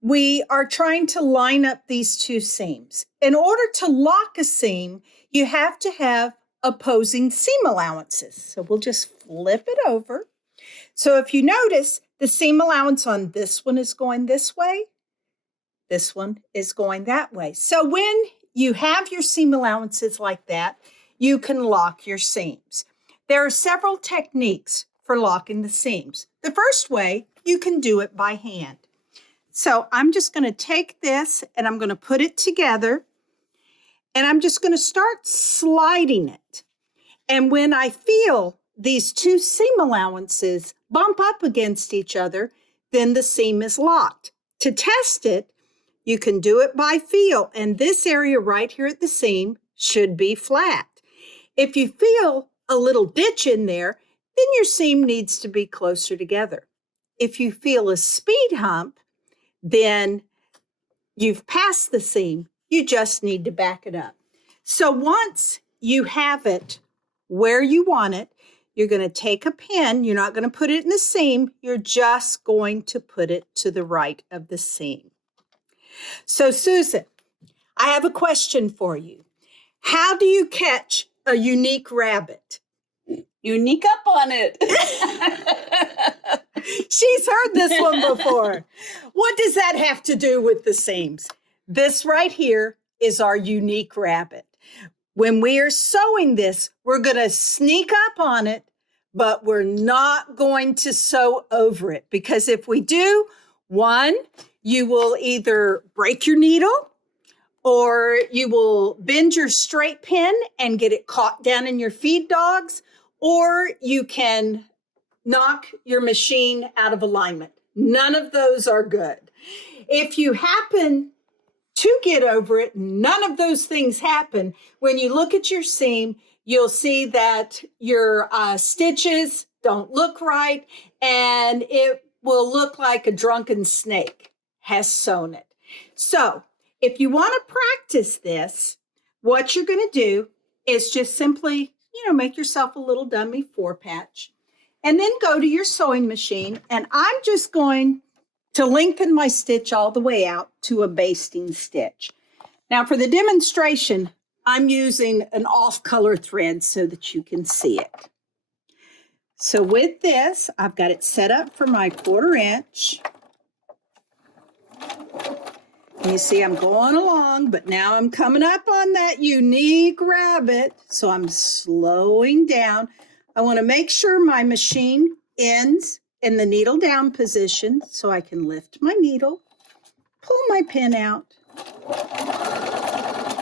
We are trying to line up these two seams. In order to lock a seam, you have to have opposing seam allowances. So we'll just flip it over. So if you notice, the seam allowance on this one is going this way. This one is going that way. So when you have your seam allowances like that, you can lock your seams. There are several techniques for locking the seams. The first way, you can do it by hand. So I'm just going to take this and I'm going to put it together and I'm just going to start sliding it. And when I feel these two seam allowances bump up against each other, then the seam is locked. To test it, you can do it by feel, and this area right here at the seam should be flat. If you feel a little ditch in there, then your seam needs to be closer together. If you feel a speed hump, then you've passed the seam. You just need to back it up. So once you have it where you want it, you're going to take a pin. You're not going to put it in the seam. You're just going to put it to the right of the seam. So Susan, I have a question for you. How do you catch a unique rabbit? Unique up on it. She's heard this one before. What does that have to do with the seams? This right here is our unique rabbit. When we are sewing this, we're going to sneak up on it, but we're not going to sew over it, because if we do, one, you will either break your needle or you will bend your straight pin and get it caught down in your feed dogs, or you can knock your machine out of alignment. None of those are good. If you happen to get over it, none of those things happen. When you look at your seam, you'll see that your stitches don't look right, and it will look like a drunken snake has sewn it. So if you want to practice this, what you're going to do is just simply, make yourself a little dummy 4-patch, and then go to your sewing machine, and I'm just going to lengthen my stitch all the way out to a basting stitch. Now for the demonstration, I'm using an off-color thread so that you can see it. So with this, I've got it set up for my 1/4 inch. You see I'm going along, but now I'm coming up on that unique rabbit. So I'm slowing down. I want to make sure my machine ends in the needle down position so I can lift my needle, pull my pin out,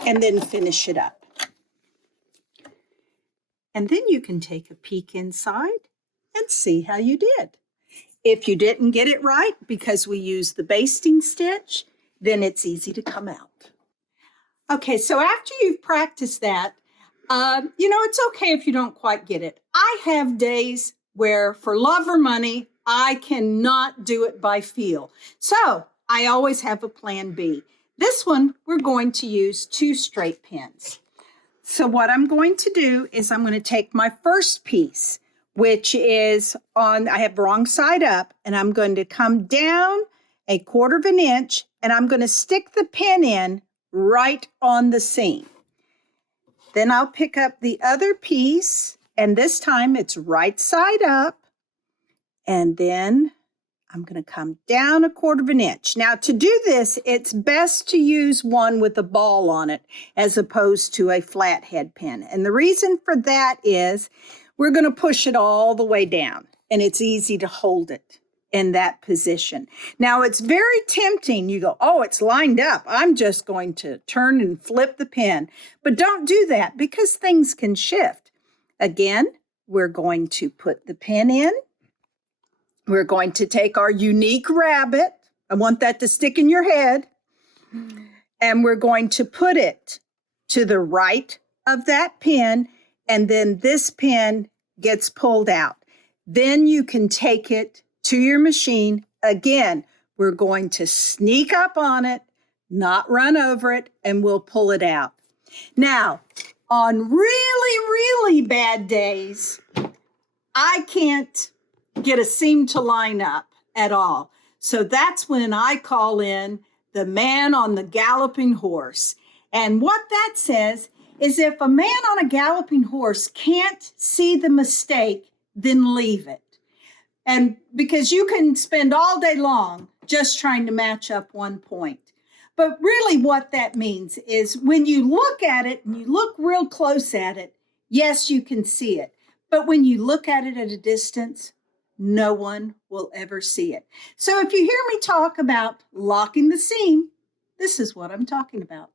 and then finish it up. And then you can take a peek inside and see how you did. If you didn't get it right because we used the basting stitch, then it's easy to come out. Okay, so after you've practiced that, it's okay if you don't quite get it. I have days where, for love or money, I cannot do it by feel. So I always have a plan B. This one, we're going to use 2 straight pins. So what I'm going to do is I'm going to take my first piece, which is I have wrong side up, and I'm going to come down 1/4 inch, and I'm going to stick the pin in right on the seam. Then I'll pick up the other piece, and this time it's right side up, and then I'm going to come down 1/4 inch. Now to do this, it's best to use one with a ball on it as opposed to a flathead pin. And the reason for that is we're going to push it all the way down, and it's easy to hold it in that position. Now it's very tempting. You go, oh, it's lined up. I'm just going to turn and flip the pin. But don't do that because things can shift. Again, we're going to put the pin in. We're going to take our unique rabbit. I want that to stick in your head. And we're going to put it to the right of that pin. And then this pin gets pulled out. Then you can take it to your machine. Again, we're going to sneak up on it, not run over it, and we'll pull it out. Now, on really, really bad days, I can't get a seam to line up at all. So that's when I call in the man on the galloping horse. And what that says is if a man on a galloping horse can't see the mistake, then leave it. And because you can spend all day long just trying to match up one point. But really what that means is when you look at it and you look real close at it, yes, you can see it. But when you look at it at a distance, no one will ever see it. So if you hear me talk about locking the seam, this is what I'm talking about.